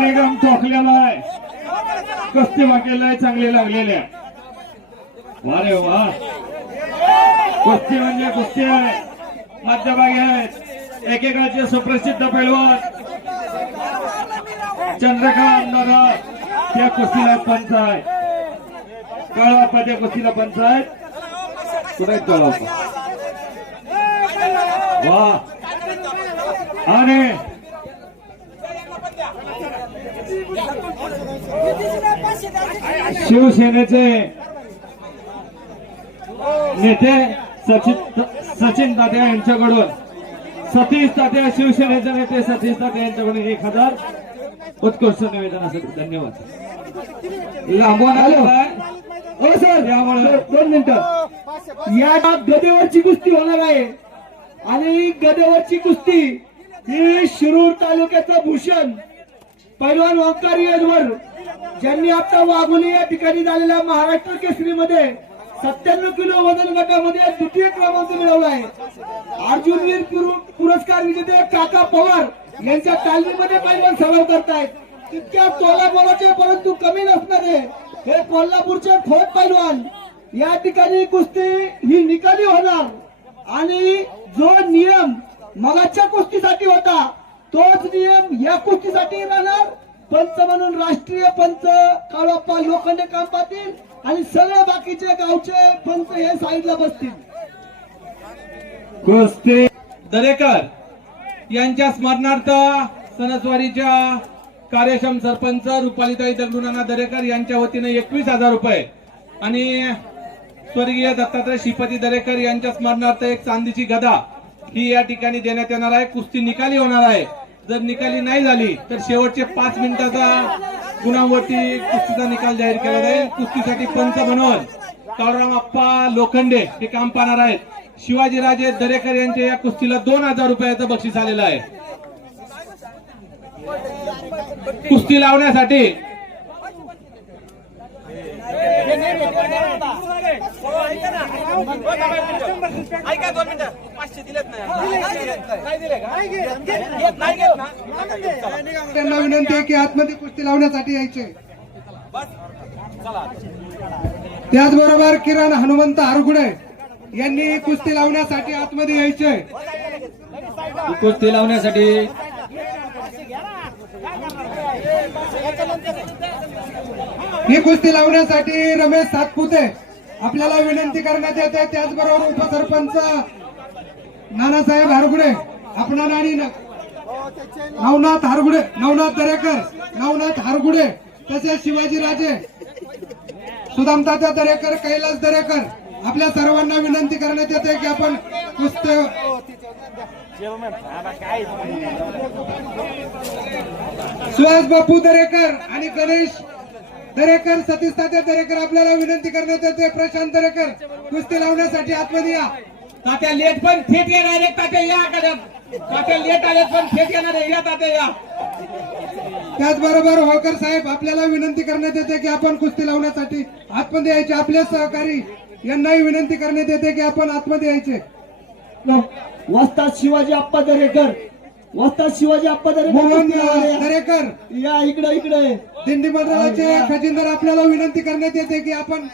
निगम चोखलेला आहे, कस्ती वाकेला आहे, चांगले लागलेले आहे. वा रे वा, कुस्ती म्हणजे कुस्ती आहे, मध्यभागी आहेत एकेकाचे सुप्रसिद्ध पैलवान चंद्रकांत दादा त्या कुस्तीला पंच आहे. कळवापा त्या कुस्तीला पंच आहेत. कुठे कळवापा वा. आणि शिवसेनेचे नेते सचिन तात्या यांच्याकडून सतीश तात्या, शिवसेनेचे नेते सतीश तात्या यांच्याकडून 1000 उत्कृष्ट निवेदनासाठी धन्यवाद. लांबून आलो हो सर, यामुळे 2 मिनिटं. या गदेवरची कुस्ती होणार आहे आणि गदेवरची कुस्ती ही शिरूर तालुक्याचा भूषण पैलवान ओंकार यजवर ज्यांनी आता वाघोली या ठिकाणी झालेल्या महाराष्ट्र केसरीमध्ये 97 किलो वजन गटामध्ये द्वितीय क्रमांक मिळवला आहे. अर्जुनवीर पुरस्कार विजेते काका पवार यांच्या तालमीमध्ये पैलवान सराव करतायत. तितक्या तोलाबोलाचे परंतु कमी नसणारे हे कोल्हापूरचे खोत पैलवान या ठिकाणी कुस्ती ही निकाली होणार आणि जो नियम मगाच्या कुस्तीसाठी होता तोच नियम या कुस्तीसाठी राहणार. पंच म्हणून राष्ट्रीय पंच काळोप्पा लोखंडे काम पाहतील आणि सगळे बाकीचे गावचे पंच हे साईडला बसतील. कुस्ती दरेकर यांच्या स्मरणार्थ सणसवारीच्या कार्यक्षम सरपंच रुपालीताई दगडूनाना दरेकर यांच्या वतीने 21,000 रुपये आणि स्वर्गीय दत्तात्रय श्रीपती दरेकर यांच्या स्मरणार्थ एक चांदीची गदा ही या ठिकाणी देण्यात येणार आहे. कुस्ती निकाली होणार आहे. जर निकाली नाही झाली तर शेवटचे 5 मिनिटाचा गुणांवरती कुस्तीचा निकाल जाहीर केला जाईल. कुस्तीसाठी पंच म्हणून काळूराम आप्पा लोखंडे हे काम पाहणार आहेत. शिवाजीराजे दरेकर यांच्या या कुस्तीला 2,000 रुपयाचं बक्षीस आलेलं आहे. कुस्ती लावण्यासाठी त्यांना विनंती आहे की आतमध्ये कुस्ती लावण्यासाठी यायचे. त्याचबरोबर किरण हनुमंत हरगुडे यांनी कुस्ती लावण्यासाठी आतमध्ये यायचे. कुस्ती लावण्यासाठी ही कुस्ती लावण्यासाठी रमेश सातपुते आपल्याला विनंती करण्यात येते. त्याचबरोबर उपसरपंच नानासाहेब हरगुडे आपणा आणि नवनाथ हरगुडे, नवनाथ दरेकर, नवनाथ हरगुडे तसेच शिवाजीराजे, सुदामतात्या दरेकर, कैलास दरेकर आपल्या सर्वांना विनंती करण्यात येते की आपण कुस्ती सुहास बापू दरेकर आणि गणेश दरेकर, सतीश तात्या दरेकर आपल्याला विनंती करण्यात येते. प्रशांत दरेकर कुस्ती लावण्यासाठी आतमध्ये या. तात्या लेट पण थेट येणार आहे. तात्या या तात्या लेट आले पण थेट येणार आहे. या तात्या या. त्याचबरोबर होळकर साहेब आपल्याला विनंती करण्यात येते की आपण कुस्ती लावण्यासाठी आतमध्ये यायचे. आपले सहकारी यांनाही विनंती करण्यात येते की आपण आतमध्ये यायचे. वस्ताद शिवाजी आप्पा दरेकर, वस्ताद शिवाजी आप्पा मोहन दरेकर या इकडे इकडे. दिंडी मंडळाचे खजिनदार आपल्याला विनंती करण्यात येते की आपण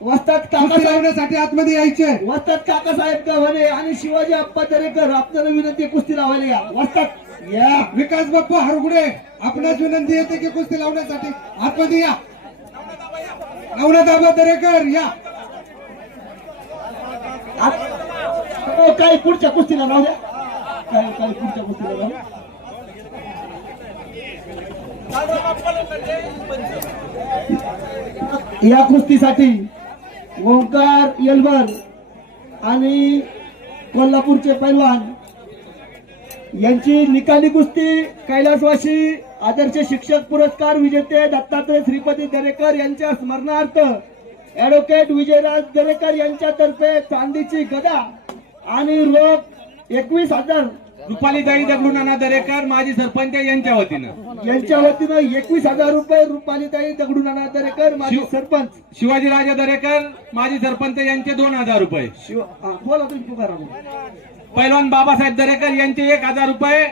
वस्ताद कुस्ती लावण्यासाठी आतमध्ये यायचे. वस्ताद काकासाहेब गव्हाणे आणि शिवाजी आप्पा दरेकर आपल्याला विनंती कुस्ती लावायला या. वस्ताद या. विकास बाप्पा हरगुडे आपणास विनंती येते की कुस्ती लावण्यासाठी आतमध्ये या. नवनाथ दरेकर या. काही पुढच्या कुस्तीला राहू द्या. काही पुढच्या कुस्तीला राहू. या कुस्तीसाठी ओंकार येलवर आणि कोल्हापूरचे पैलवान यांची निकाली कुस्ती कैलासवासी आदर्श शिक्षक पुरस्कार विजेते दत्तात्रय श्रीपती दरेकर यांच्या स्मरणार्थ ऍडव्होकेट विजयराज दरेकर यांच्यातर्फे चांदीची गदा आणि रोख 21,000 रुपालीताई दगडूनाना दरेकर माजी सरपंच यांच्या वतीनं 21,000 रुपये रुपालीताई दगडूनाना दरेकर माजी सरपंच. शिवाजीराजे दरेकर माजी सरपंच यांचे 2,000 रुपये. बोला तुम्ही पुकारा. पैलवान बाबासाहेब दरेकर यांचे 1,000 रुपये.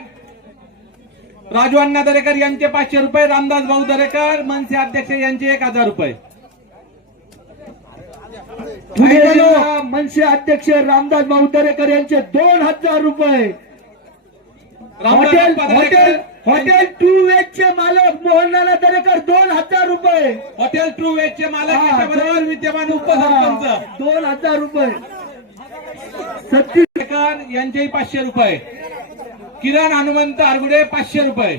राजू अण्णा दरेकर यांचे 500 रुपये, रामदास भाऊ दरेकर मनसे अध्यक्ष यांचे 1000 रुपये. पुणे जिल्हा मनसे अध्यक्ष रामदास भाऊ दरेकर यांचे 2000 रुपये. हॉटेल टू वेज चे मालक मोहनलाल दरेकर 2000 रुपये. हॉटेल ट्रू वेज चे मालक याच्याबरोबर विद्यमान उपसरपंच 2000 रुपये. दरेकर यांचेही 500 रुपये. किरण हनुमंत आरगुडे 500 रुपये.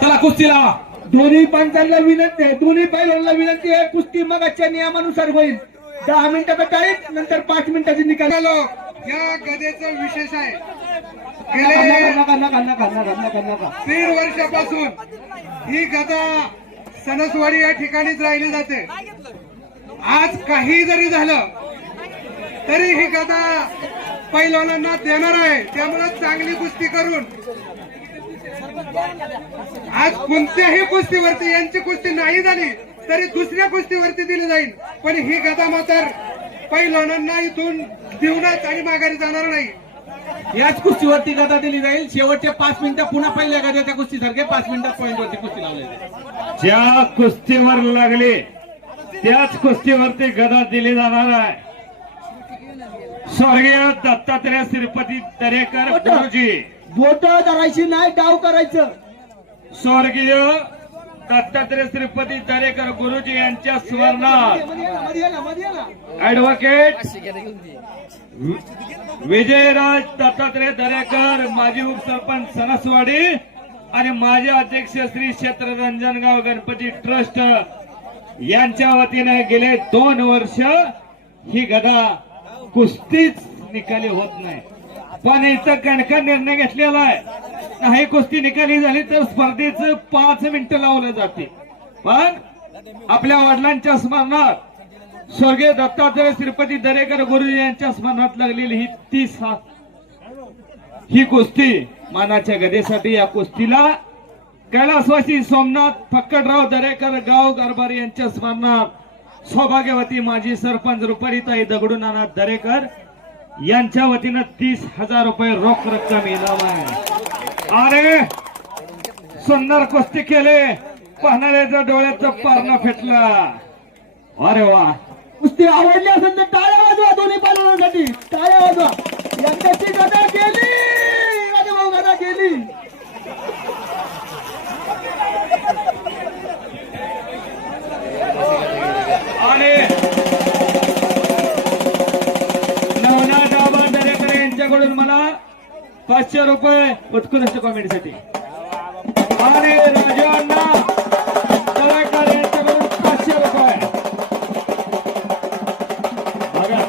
चला कुस्ती लावा. दोन्ही पंचांना विनंती आहे, दोन्ही पैलवानांना विनंती आहे, कुस्ती मगाच्या नियमानुसार होईल. 10 मिनिटाचा टाईम, नंतर 5 मिनिटाची निकाल. या गदेचं विशेष आहे. नका गेले नका नका नका नका नका नका 3 वर्षापासून ही गदा सणसवाडी या ठिकाणीच राहिली जाते. आज काही जरी झालं तरी ही गदा पैलवानांना देणार आहे. त्यामुळे चांगली कुस्ती करून आज कोणत्याही कुस्तीवरती यांची कुस्ती नाही झाली तरी दुसऱ्या कुस्तीवरती दिली जाईल. पण ही गदा मात्र पैलवानांना इथून देऊनच आणि माघारी जाणार नाही. याच कुस्तीवरती गदा दिली जाईल. शेवटचे 5 मिनिटं पुन्हा पहिल्या गदाच्या कुस्तीसारखे 5 मिनिटात पॉईंटवरती कुस्ती लावली जाईल. ज्या कुस्तीवर लागले त्याच कुस्तीवरती गदा दिली जाणार आहे. स्वर्गीय दत्तात्रय श्रीपती दरेकर गुरुजी. बोट धरायची नाही, डाव करायचं. स्वर्गीय दत्तात्रय श्रीपती दरेकर गुरुजी यांच्या स्मरणार्थ ऍडव्होकेट विजयराज दत्तात्रय दरेकर, माजी उपसरपंच सणसवाडी आणि माजी अध्यक्ष श्री क्षेत्र रंजनगाव गणपती ट्रस्ट यांच्या वतीने गेले 2 वर्ष ही गदा कुस्तीच निकाली होत नाही. पण इथं कणकण निर्णय घेतलेला आहे, नाही कुस्ती निकाली झाली तर स्पर्धेचं 5 मिनिटं लावलं जाते. पण आपल्या वडिलांच्या स्मरणात स्वर्गीय दत्तात्रय श्रीपती दरेकर गुरुजी यांच्या स्मरणात लागलेली ही कुस्ती मानाच्या गदेसाठी. या कुस्तीला कैलासवासी सोमनाथ फक्कडराव दरेकर गाव कारभारी यांच्या स्मरणात सौभाग्यवती माजी सरपंच रुपालीताई दगडू नाना दरेकर यांच्या वतीनं 30,000 रुपये रोख रक्कम इनाम आहे. अरे सुंदर कुस्ती केले, पाहणाऱ्याच्या डोळ्याचं पारणं फेटला. अरे वा, कुस्ती आवडली असेल तर टाळ्या वाजवा दोन्ही पैलवानांसाठी, टाळ्या वाजवा. यांच्याची गदा गेली, राजभाऊ गदा गेली. आणि नवनाथ आबा दरेकर यांच्याकडून मला 500 रुपये उत्कृष्ट कॉमेडीसाठी. आणि राजू अण्णा दरेकर यांच्याकडून 500 रुपये. बघा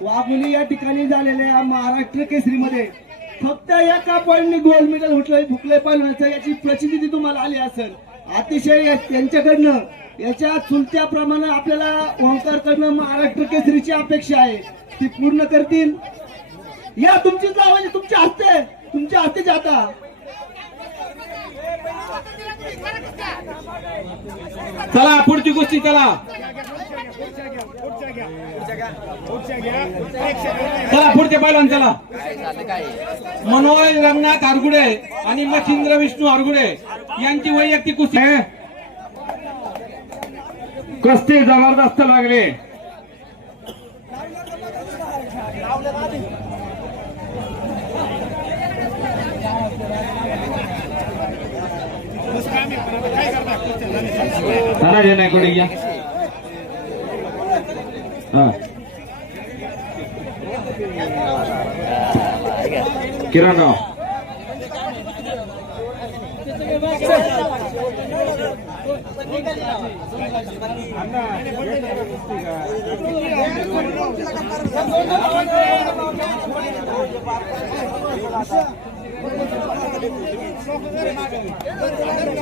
वाघोली या ठिकाणी झालेल्या महाराष्ट्र केसरीमध्ये फक्त एका पॉईंटने गोल्ड मेडल हुकले पालवांचं याची प्रचिती तुम्हाला आली असेल. अतिशय त्यांच्याकडनं याच्या चुलत्याप्रमाणे आपल्याला ओंकारकडनं महाराष्ट्र केसरीची अपेक्षा आहे, ती पूर्ण करतील. या तुमची म्हणजे तुमच्या हस्ते जाता. चला पुढची गोष्टी चला. चला पुढचे पैलवान चला. मनोज रंगनाथ आरगुडे आणि मच्छिंद्र विष्णू आरगुडे यांची वैयक्तिक कुस्ती. कुस्ती जबरदस्त लागली. तानाजी नाही कुठे घ्या. हा किरणराव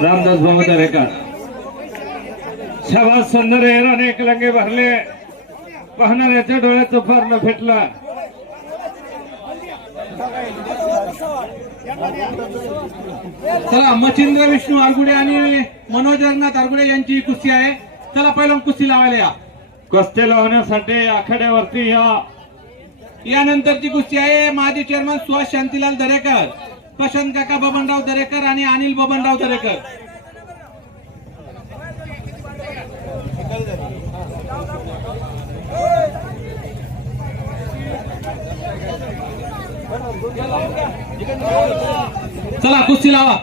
रामदास भाऊ दरेकर. शाबास सुंदर हेराने एक लंगे भरले. पाहणाऱ्याच्या डोळ्याचं फार न फेटला. चला मच्छिंद्र विष्णू आरगुडे आणि मनोज रंगनाथ आरगुडे यांची कुस्ती आहे. चला पहिलं कुस्ती लावायला या. कुस्ती लावण्यासाठी आखाड्यावरती यानंतरची कुस्ती आहे माजी चेअरमन सुहास शांतीलाल दरेकर, प्रशांत काका बबनराव दरेकर आणि अनिल बबनराव दरेकर. चला कुस्ती लावा.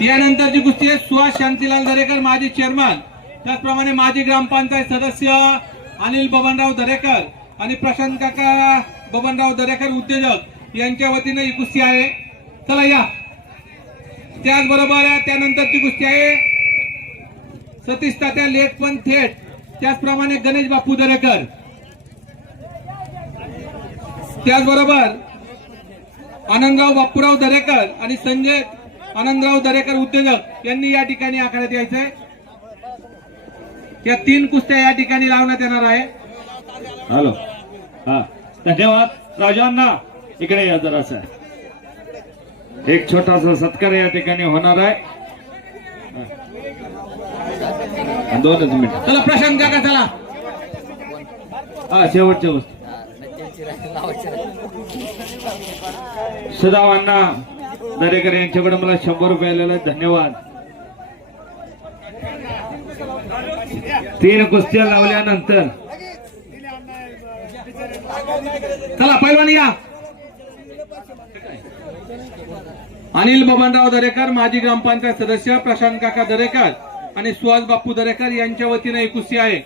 यानंतरची कुस्ती आहे सुहास शांतीलाल दरेकर माजी चेअरमन, त्याचप्रमाणे माजी ग्रामपंचायत सदस्य अनिल बबनराव दरेकर आणि प्रशांत काका बबनराव दरेकर उद्योजक यांच्या वतीने ही कुस्ती आहे. चला या. त्याचबरोबर त्यानंतरची कुस्ती आहे सतीश तात्या लेट पण थेट, त्याचप्रमाणे गणेश बापू दरेकर, त्याचबरोबर आनंदराव बापूराव दरेकर आणि संजय आनंदराव दरेकर उद्योजक यांनी या ठिकाणी आखाड्यात यायचंय. या 3 कुस्त्या या ठिकाणी लावण्यात येणार आहे. हॅलो हा धन्यवाद. राजांना इकडे या जरासा. एक छोटासा सत्कार या ठिकाणी होणार आहे. 2च मिनिट. चला प्रशांत काका चला. हा शेवटच्या वस्तू सदावांना दरेकर यांच्याकडे मला 100 रुपये आलेले. धन्यवाद. 3 कुस्त्या लावल्यानंतर चला पैलवान या. अनिल बबनराव दरेकर माजी ग्रामपंचायत सदस्य, प्रशांत काका दरेकर आणि सुहास बापू दरेकर यांच्या वतीने ही कुस्ती आहे.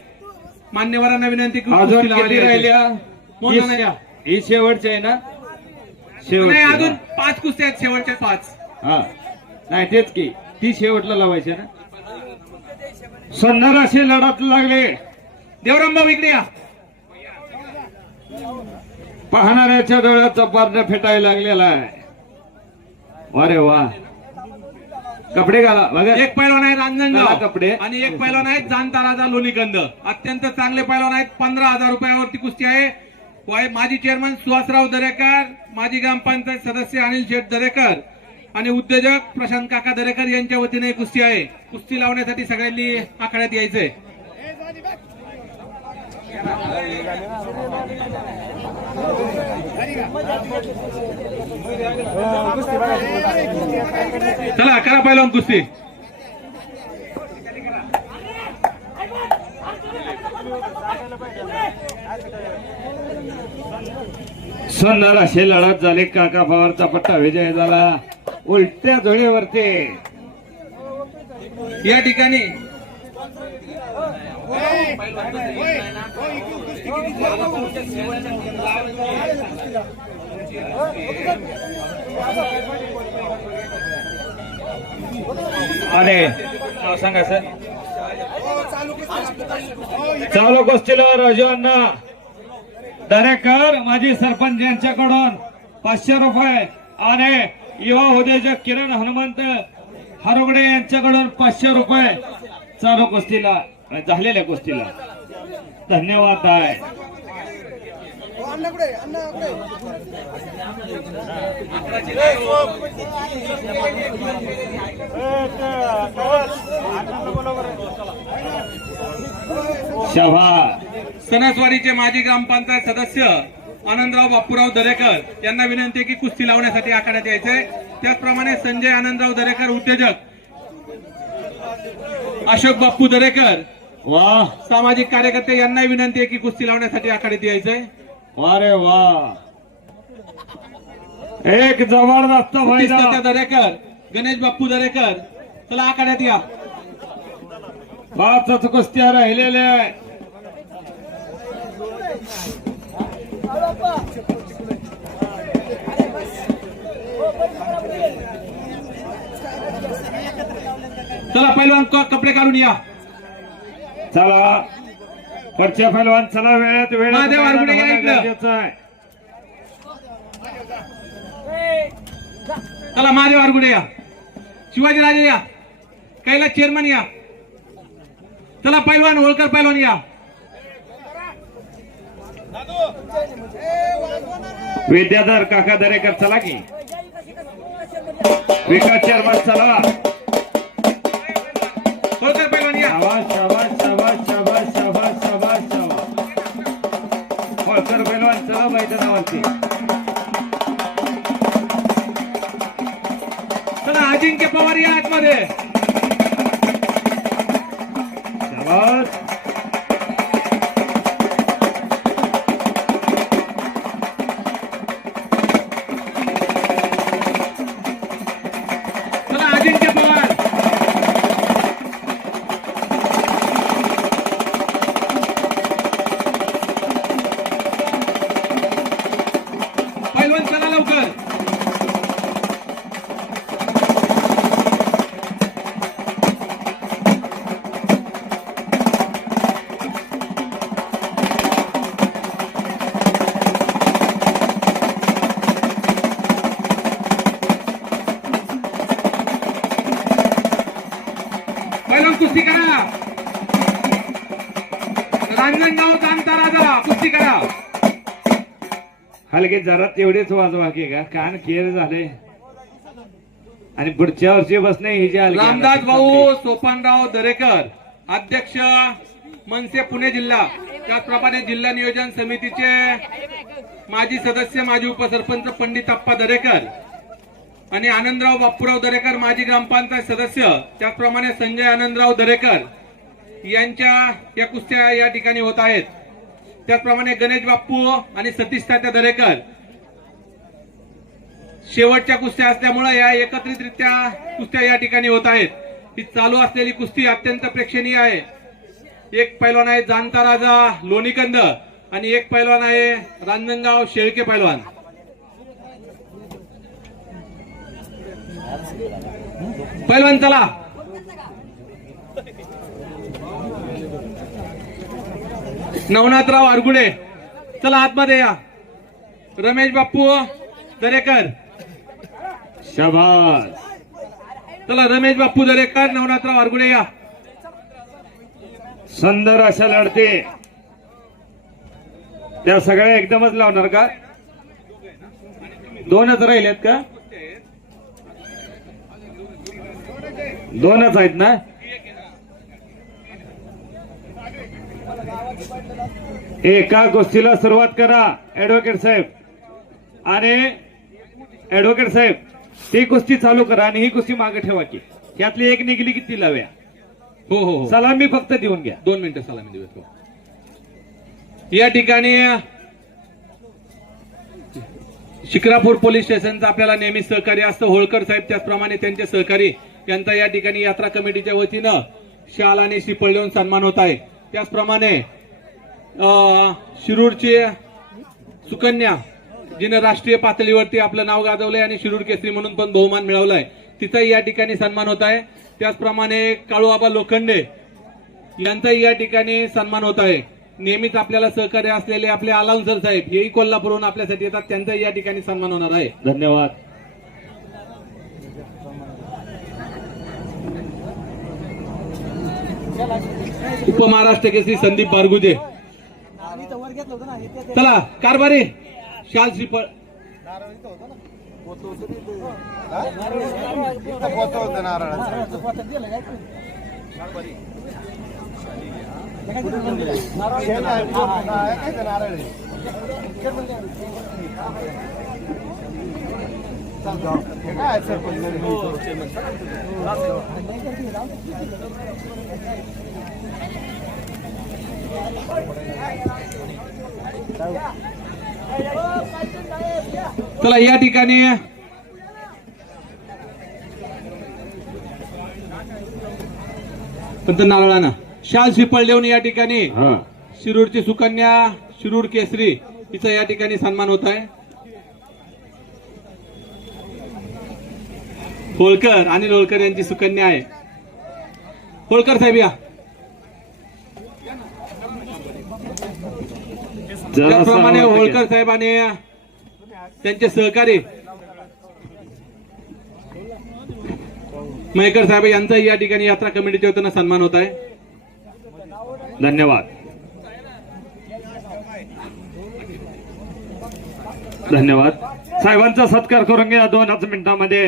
मान्यवरांना विनंती की अजून कुस्ती किती लावायला राहिल्या? मोजून नाही या. ही शेवटची आहे ना? नाही, शेवटची अजून 5 कुस्त्या आहेत, शेवटच्या 5. हा नाही तेच की ती शेवटला लावायची ना. सुंदर असे लढत लागले. देवराम भाऊ इकडे या. पाहणाऱ्याच्या डोळ्याचा पारण्या फेटायला लागलेला आहे. अरे वा. कपडे घाला बघा. एक पैलवान आहे घाला रांजणगाव कपडे. आणि एक पैलवान आहे जाणता राजा लोणीकंद. अत्यंत चांगले पैलवान आहेत. 15,000 रुपयावरती कुस्ती आहे. माजी चेअरमन सुहासराव दरेकर, माजी ग्रामपंचायत सदस्य अनिल शेठ दरेकर आणि उद्योजक प्रशांत काका दरेकर यांच्या वतीने कुस्ती आहे. कुस्ती लावण्यासाठी सगळ्यांनी आखाड्यात यायचंय. चला करा पहिला कुस्ती. सुंदर असे लढत झाले. काका पवारचा पट्टा विजय झाला उलट्या झोळीवरती. या ठिकाणी आणि नाव सांगा सर. चालू कुस्तीला राजू अण्णा दरेकर माजी सरपंच यांच्याकडून 500 रुपये आणि युवा उद्योजक किरण हनुमंत हरगडे यांच्याकडून 500 रुपये चालू कुस्तीला झालेल्या कुस्तीला. धन्यवाद आहे. शाबास. सणसवाडीचे माजी ग्रामपंचायत सदस्य आनंदराव बापूराव दरेकर यांना विनंती आहे की कुस्ती लावण्यासाठी आखाड्यात यायचंय. त्याचप्रमाणे संजय आनंदराव दरेकर उद्योजक, अशोक बाप्पू दरेकर वा सामाजिक कार्यकर्ते यांनाही विनंती आहे की कुस्ती लावण्यासाठी आखाड्यात यायचंय. वा रे वा. एक जबरदस्त सतीश फायदा. दरेकर, गणेश बाप्पू दरेकर, चला आखाड्यात या. 5 कुस्त्या राहिलेल्या आहे. चला पहिलवान कपडे काढून या. चला पुढच्या पैलवान चला वेळेत महादेव आरगुडे या इकडं. गरजेचं आहे. चला महादेव आरगुडे या. शिवाजीराजे या. कैलास चेअरमन या. चला पैलवान होळकर पैलवान या. विद्याधर काका दरेकर चला की. विकास चेअरमन चला. होळकर पैलवान या. शाबास शाबास शाबास शाबास शाबास शाबास शाबास. होळकर पैलवान चला मैदानावरती. चला अजिंक्य पवार या आतमध्ये. शाबास. चला अजिंक्य पवार. पैलवान चला लवकर. पैलवान कुस्ती करा. रांजणगाव जाणता राजा कुस्ती करा. हलके जरा तेवढेच वाजवा की का कान केर झाले आणि पुढच्या वर्षी बसणे ही जी हलकी रामदास भाऊ सोपानराव दरेकर, अध्यक्ष मनसे पुणे जिल्हा, त्याचप्रमाणे जिल्हा नियोजन समितीचे माजी सदस्य माजी उपसरपंच पंडित अप्पा दरेकर आणि आनंदराव बापूराव दरेकर माजी ग्रामपंचायत सदस्य, त्याचप्रमाणे संजय आनंदराव दरेकर यांच्या या कुस्त्या या ठिकाणी होत आहेत. त्याचप्रमाणे गणेश बाप्पू आणि सतीश तात्या दरेकर शेवटच्या कुस्त्या असल्यामुळे या एकत्रितरित्या कुस्त्या या ठिकाणी होत आहेत. ही चालू असलेली कुस्ती अत्यंत प्रेक्षणीय आहे. एक पैलवान आहे जाणता राजा लोणीकंद आणि एक पैलवान आहे रांजणगाव शेळके पैलवान. पैलवान चला. नवनाथराव आरगुडे चला आतमध्ये या. रमेश बाप्पू दरेकर शाबास. चला. रमेश बाप्पू दरेकर, नवनाथराव आरगुडे या. सुंदर अशा लढते त्या सगळ्या एकदमच लावणार का? 2च राहिलेत का? 2च आहेत ना? एका गोष्टीला सुरुवात करा ऍडव्होकेट साहेब. आणि ऍडव्होकेट साहेब ती कुस्ती चालू करा आणि ही कुस्ती मागे ठेवा की. यातली एक निघली की ती लाव्या. हो हो हो. सलामी फक्त देऊन घ्या. 2 मिनिटं सलामी देऊया. या ठिकाणी शिक्रापूर पोलीस स्टेशनचं आपल्याला नेहमी सहकार्य असतं. होळकर साहेब त्याचप्रमाणे त्यांचे सहकारी यांचा या ठिकाणी यात्रा कमिटीच्या वतीनं शाल आणि श्रीफळ देऊन सन्मान होत आहे. त्याचप्रमाणे शिरूरची सुकन्या जिने राष्ट्रीय पातळीवरती आपलं नाव गाजवलंय आणि शिरूर केसरी म्हणून पण बहुमान मिळवलाय, तिचाही या ठिकाणी सन्मान होत आहे. त्याचप्रमाणे काळूआबा लोखंडे यांचाही या ठिकाणी सन्मान होत आहे. नेहमीच आपल्याला सहकार्य असलेले आपले अलाउन्सर साहेब हेही कोल्हापूरहून आपल्यासाठी येतात, त्यांचाही या ठिकाणी सन्मान होणार आहे. धन्यवाद. उपमहाराष्ट्र केसरी संदीप बारगुजे चला. कारभारी शाल श्रीफळ चला या ठिकाणी पंत नारळाना शाल शिपळ देऊन या ठिकाणी शिरूरची सुकन्या शिरूर केसरी हिचा या ठिकाणी सन्मान होत आहे. होळकर आणि लोळकर यांची सुकन्या आहे. होळकर साहेब या. त्याप्रमाणे होळकर साहेब आणि त्यांचे सहकारी मयेकर साहेब यांचा या ठिकाणी यात्रा कमिटीच्या वतीनं सन्मान होत आहे. धन्यवाद. धन्यवाद. साहेबांचा सत्कार करून घ्या 2 मिनिटांमध्ये.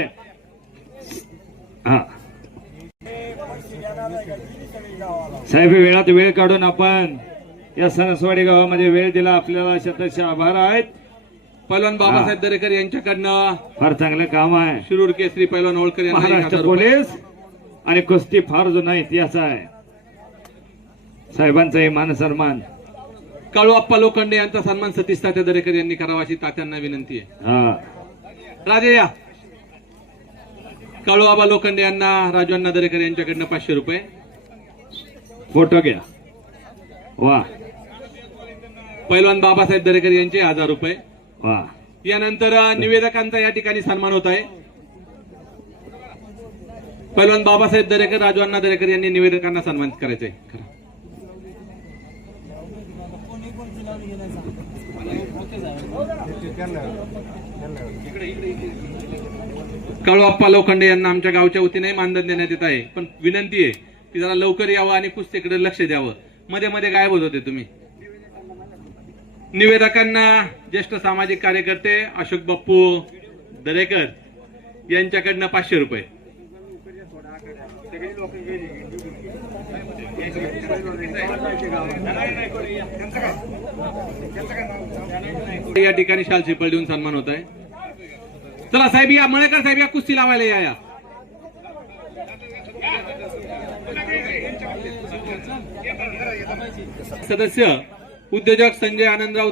हा साहेब, वेळात वेळ काढून आपण या सणसवाडी गावामध्ये वेळ दिला, आपल्याला शतश आभार आहेत. पैलवान बाबासाहेब दरेकर यांच्याकडनं फार चांगलं काम आहे. शिरूर केसरी पैलवान होळकर यांना महाराष्ट्र पोलीस आणि कुस्ती फार जुना इतिहास आहे. साहेबांचाही मान सन्मान. काळूअप्पा लोखंडे यांचा सन्मान सतीश तात्या दरेकर यांनी करावा अशी तात्यांना विनंती आहे. राजे या. काळूआबा लोखंडे यांना राजू दरेकर यांच्याकडनं 500 रुपये. फोटो घ्या. वा. पैलवान बाबासाहेब दरेकर यांचे 1000 रुपये. वा. यानंतर निवेदकांचा या ठिकाणी सन्मान होत आहे. पैलवान बाबासाहेब दरेकर राजू दरेकर यांनी निवेदकांना सन्मानित करायचंय. काळूअप्पा लोखंडे यांना आमच्या गावच्या वतीने मानधन देण्यात येत आहे, पण विनंती आहे की जरा लवकर यावं आणि कुस्तीकडे लक्ष द्यावं. मध्ये मध्ये गायब होत होते तुम्ही. निवेदकांना ज्येष्ठ सामाजिक कार्यकर्ते अशोक बाप्पू दरेकर यांच्याकडनं 500 रुपये. या ठिकाणी शाल शिपळ देऊन सन्मान होत आहे. चला साहेब या. मळेकर साहेब या. कुस्ती लावायला या. सदस्य उद्योजक संजय आनंदराव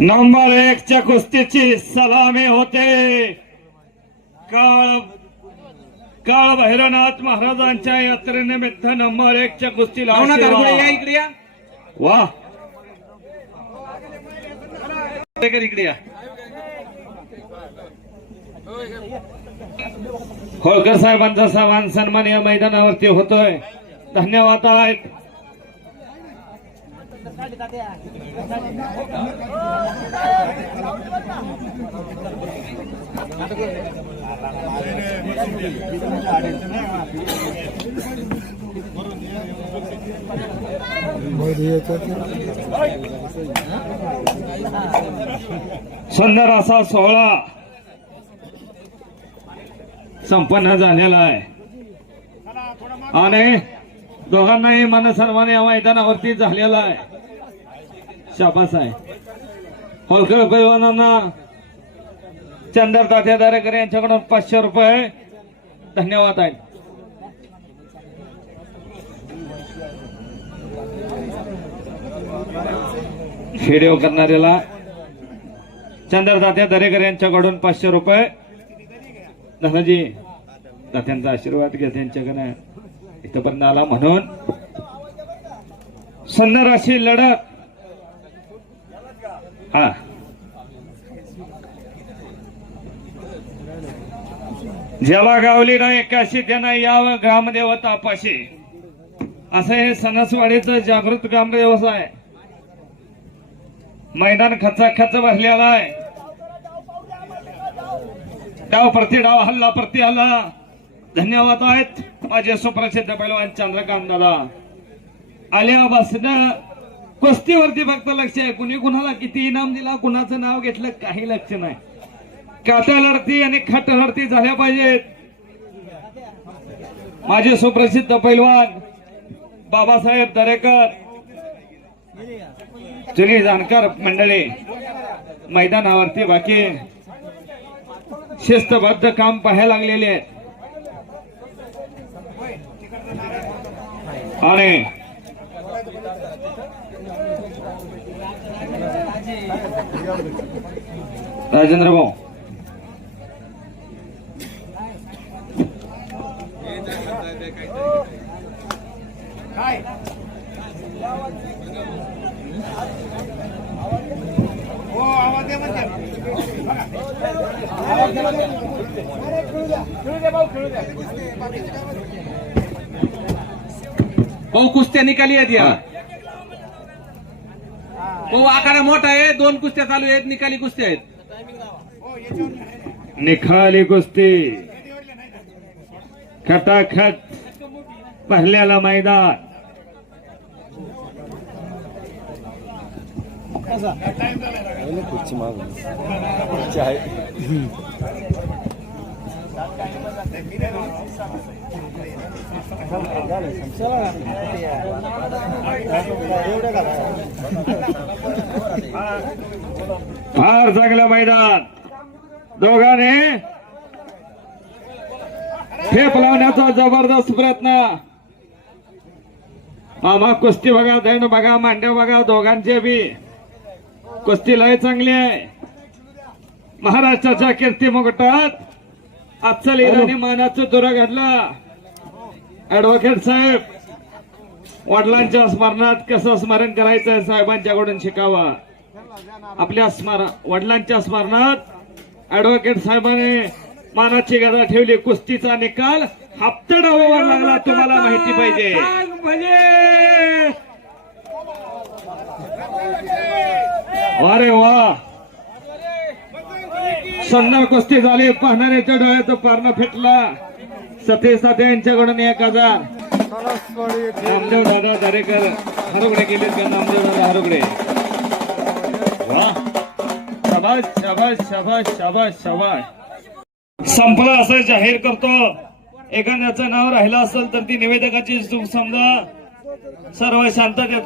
नंबर 1च्या कुस्तीची सलामी होते. काळ भैरवनाथ महाराजांच्या यात्रेनिमित्त नंबर 1च्या कुस्तीला या इकडे या. वा. इकडे या. होळकर साहेबांचा सन्मान या मैदानावरती होतोय. धन्यवाद आहेत. सुंदर असा सोहळा संपन्न झालेला आहे आणि दोघांनाही मनसन्मान या मैदानावरती झालेला आहे. शाबास आहे. होळकर पैलवानांना चंदर तात्या दरेकर यांच्याकडून 500 रुपये. धन्यवाद आहेत. व्हिडिओ करणाऱ्याला चंदर तात्या दरेकर यांच्याकडून 500 रुपये. धनाजी तात्यांचा आशीर्वाद घ्या त्यांच्याकडे. इथपर्यंत आला म्हणून सुंदर अशी लढत. हा ज्याला गावली नाही एकाशी त्यांना यावं ग्रामदेव तापाशी, असं हे सणसवाडीचं जागृत ग्रामदेव आहे. मैदान खचाखच भरलेला आहे. डाव प्रति डाव, हल्ला प्रति हल्ला. धन्यवाद आहेत माझे सुप्रसिद्ध पैलवान चंद्रकांत दादा. आल्यापासून कुस्तीवरती फक्त लक्ष आहे. कुणी कुणाला किती इनाम दिला, कुणाचं नाव घेतलं, काही लक्ष नाही. काट्या लढती आणि खट लढती झाल्या पाहिजेत. माझे सुप्रसिद्ध पैलवान बाबासाहेब दरेकर, जुनी जाणकार मंडळी मैदानावरती बाकी शिस्तबद्ध काम पाहायला लागलेले आहेत. आणि राजेंद्र भाऊ भाऊ कुस्त्या निकाली आहेत या. भाऊ आखाडा मोठा आहे, 2 कुस्त्या चालू आहेत, निकाली कुस्त्या आहेत. निखाली कुस्ती खटाखट भरलेला मैदान. फार चांगलं मैदान. दोघांनी ठेप लावण्याचा जबरदस्त प्रयत्न. मामा कुस्ती बघा, दैन बघा, मांड्या बघा, दोघांचे बी कुस्ती लय चांगली आहे. महाराष्ट्राच्या कीर्ती मुकुटात अफजल इराणी मानाचं दोरा घातला. ऍडव्होकेट साहेब, वडिलांच्या स्मरणात कसं स्मरण करायचं साहेबांच्याकडून शिकावा. आपल्या वडिलांच्या स्मरणात ऍडव्होकेट साहेबांनी मानाची गदा ठेवली. कुस्तीचा निकाल हप्ता डावावर लागला, तुम्हाला माहिती पाहिजे. अरे वा, सुंदर कुस्ती झाली. पाहणाऱ्याच्या डोळ्याचं पारणं फेटला. सतीश साठे यांच्याकडून 1000. नामदेव दादा दरेकर हरुगडे गेले का? नामदेव दादा हरुगडे. वा, शाबाश शाबाश शाबाश शाबाश शाबाश. संपलं असं जाहीर करतो. एखाद्याचं नाव राहिलं असेल तर ती निवेदकाची चूक समजा. सर्व शांततेत